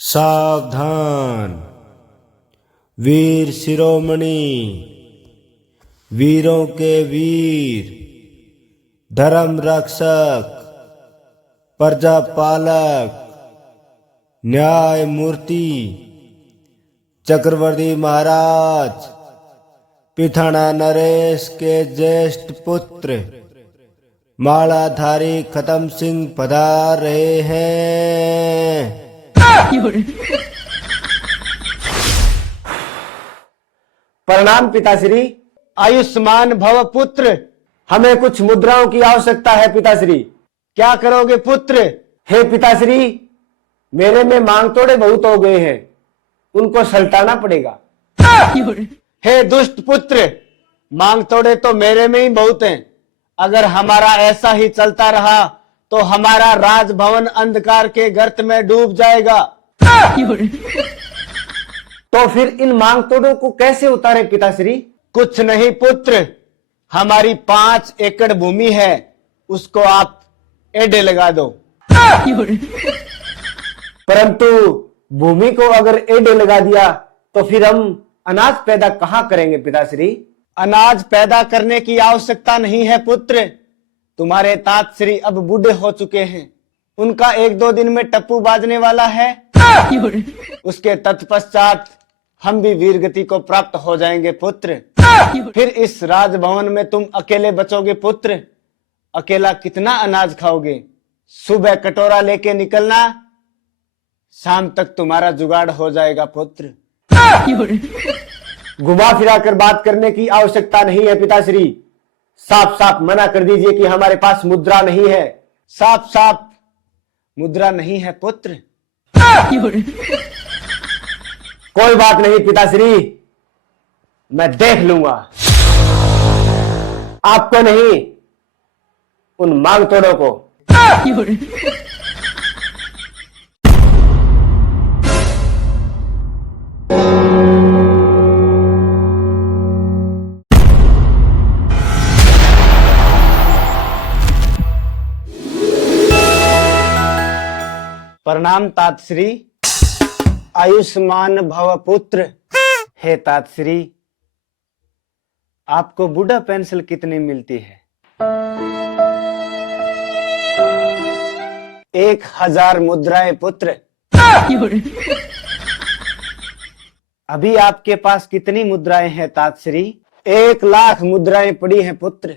सावधान वीर शिरोमणि, वीरों के वीर, धर्म रक्षक, प्रजा पालक, न्याय मूर्ति, चक्रवर्ती महाराज पिथाना नरेश के ज्येष्ठ पुत्र मालाधारी खत्म सिंह पधार रहे हैं। प्रणाम पिताश्री। आयुष्मान भव पुत्र। हमें कुछ मुद्राओं की आवश्यकता है पिताश्री। क्या करोगे पुत्र? हे पिताश्री, मेरे में मांग तोड़े बहुत हो गए हैं, उनको सल्टाना पड़ेगा। हे दुष्ट पुत्र, मांग तोड़े तो मेरे में ही बहुत हैं। अगर हमारा ऐसा ही चलता रहा तो हमारा राजभवन अंधकार के गर्त में डूब जाएगा। तो फिर इन मांग तोड़ों को कैसे उतारे पिताश्री? कुछ नहीं पुत्र, हमारी 5 एकड़ भूमि है, उसको आप एडे लगा दो। परंतु भूमि को अगर एडे लगा दिया तो फिर हम अनाज पैदा कहां करेंगे पिताश्री? अनाज पैदा करने की आवश्यकता नहीं है पुत्र। तुम्हारे तात श्री अब बूढ़े हो चुके हैं, उनका 1-2 दिन में टप्पू बाजने वाला है। उसके तत्पश्चात हम भी वीर गति को प्राप्त हो जाएंगे पुत्र। फिर इस राजभवन में तुम अकेले बचोगे पुत्र। अकेला कितना अनाज खाओगे? सुबह कटोरा लेके निकलना, शाम तक तुम्हारा जुगाड़ हो जाएगा पुत्र। घुमा फिरा कर बात करने की आवश्यकता नहीं है पिताश्री। साफ साफ मना कर दीजिए कि हमारे पास मुद्रा नहीं है। साफ साफ मुद्रा नहीं है पुत्र। कोई बात नहीं पिताश्री, मैं देख लूंगा। आपको नहीं, उन मांग तोड़ों को। प्रणाम तातश्री। आयुष्मान भव पुत्र। हे तातश्री, आपको बूढ़ा पेंशन कितनी मिलती है? 1000 मुद्राएं पुत्र। अभी आपके पास कितनी मुद्राएं हैं तातश्री? 1 लाख मुद्राएं पड़ी हैं पुत्र।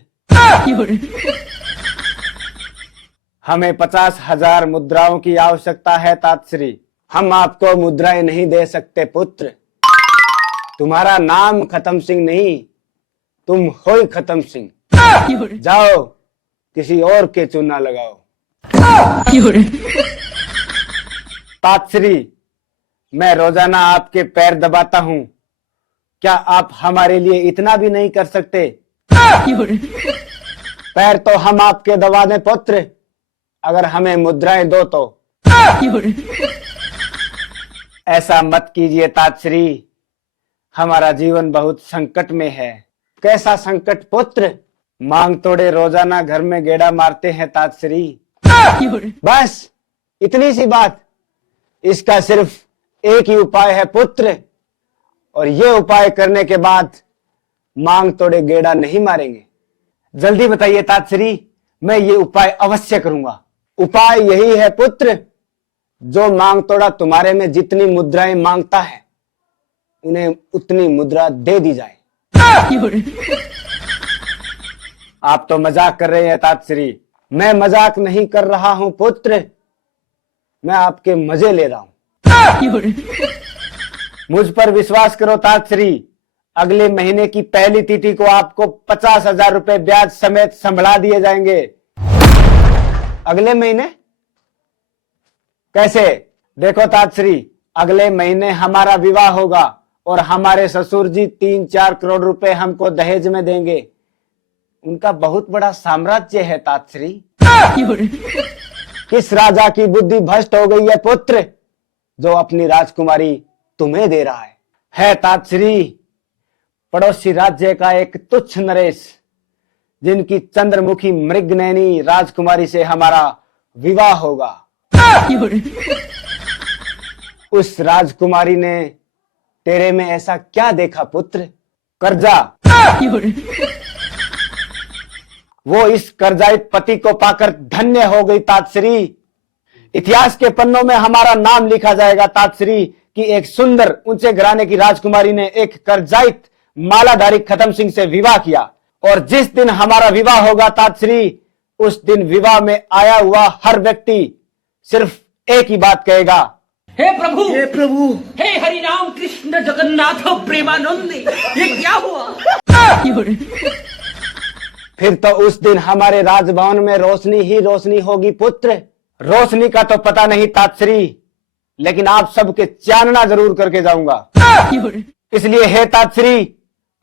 हमें 50,000 मुद्राओं की आवश्यकता है तातश्री। हम आपको मुद्राएं नहीं दे सकते पुत्र। तुम्हारा नाम खत्म सिंह नहीं, तुम हो ही खत्म सिंह। जाओ किसी और के चूना लगाओ। तातश्री, मैं रोजाना आपके पैर दबाता हूं, क्या आप हमारे लिए इतना भी नहीं कर सकते? पैर तो हम आपके दबा दें पुत्र, अगर हमें मुद्राएं दो तो। ऐसा मत कीजिए तातश्री, हमारा जीवन बहुत संकट में है। कैसा संकट पुत्र? मांग तोड़े रोजाना घर में गेड़ा मारते हैं तातश्री। बस इतनी सी बात। इसका सिर्फ एक ही उपाय है पुत्र, और ये उपाय करने के बाद मांग तोड़े गेड़ा नहीं मारेंगे। जल्दी बताइए तातश्री, मैं ये उपाय अवश्य करूंगा। उपाय यही है पुत्र, जो मांग तोड़ा तुम्हारे में जितनी मुद्राएं मांगता है, उन्हें उतनी मुद्रा दे दी जाए। आप तो मजाक कर रहे हैं तातश्री। मैं मजाक नहीं कर रहा हूं पुत्र, मैं आपके मजे ले रहा हूं। मुझ पर विश्वास करो तातश्री, अगले महीने की पहली तिथि को आपको 50,000 रुपए ब्याज समेत संभला दिए जाएंगे। अगले महीने? कैसे? देखो तातश्री, अगले महीने हमारा विवाह होगा और हमारे ससुर जी 3-4 करोड़ रुपए हमको दहेज में देंगे। उनका बहुत बड़ा साम्राज्य है तातश्री। किस राजा की बुद्धि भ्रष्ट हो गई है पुत्र, जो अपनी राजकुमारी तुम्हें दे रहा है तातश्री। पड़ोसी राज्य का एक तुच्छ नरेश, जिनकी चंद्रमुखी मृगनयनी राजकुमारी से हमारा विवाह होगा। उस राजकुमारी ने तेरे में ऐसा क्या देखा पुत्र? कर्जा। वो इस कर्जाइत पति को पाकर धन्य हो गई तातश्री। इतिहास के पन्नों में हमारा नाम लिखा जाएगा तातश्री कि एक सुंदर ऊंचे घराने की राजकुमारी ने एक कर्जाइत मालाधारी खत्म सिंह से विवाह किया। और जिस दिन हमारा विवाह होगा तातश्री, उस दिन विवाह में आया हुआ हर व्यक्ति सिर्फ एक ही बात कहेगा, हे प्रभु, हे प्रभु, हे हरि राम कृष्ण जगन्नाथ प्रेमानंद, ये क्या हुआ? फिर तो उस दिन हमारे राजभवन में रोशनी ही रोशनी होगी पुत्र। रोशनी का तो पता नहीं तातश्री, लेकिन आप सबके चानना जरूर करके जाऊंगा। इसलिए हे तातश्री,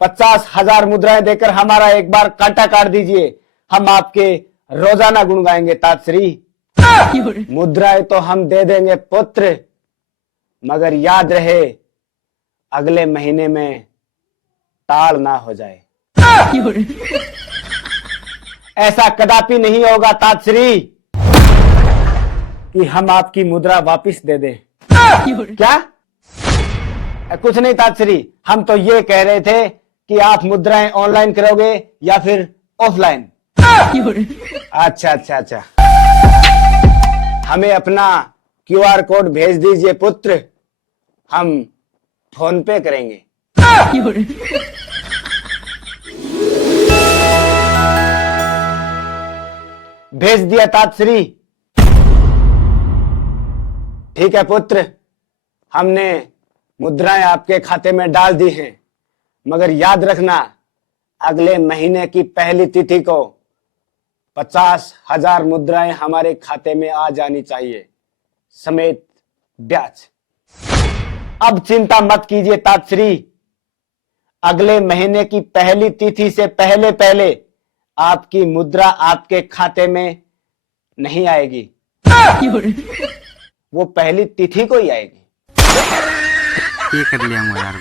50,000 मुद्राएं देकर हमारा एक बार कांटा काट दीजिए। हम आपके रोजाना गुण गाएंगे तातश्री। मुद्राएं तो हम दे देंगे पुत्र, मगर याद रहे अगले महीने में ताड़ ना हो जाए। ऐसा कदापि नहीं होगा तातश्री कि हम आपकी मुद्रा वापस दे दें। क्या? कुछ नहीं तातश्री, हम तो ये कह रहे थे कि आप मुद्राएं ऑनलाइन करोगे या फिर ऑफलाइन। अच्छा अच्छा अच्छा, हमें अपना QR कोड भेज दीजिए पुत्र, हम फोन पे करेंगे। भेज दिया तातश्री। ठीक है पुत्र, हमने मुद्राएं आपके खाते में डाल दी हैं, मगर याद रखना अगले महीने की पहली तिथि को 50,000 मुद्राएं हमारे खाते में आ जानी चाहिए, समेत ब्याज। अब चिंता मत कीजिए तातश्री, अगले महीने की पहली तिथि से पहले पहले आपकी मुद्रा आपके खाते में नहीं आएगी, वो पहली तिथि को ही आएगी। ये कर लिया यार।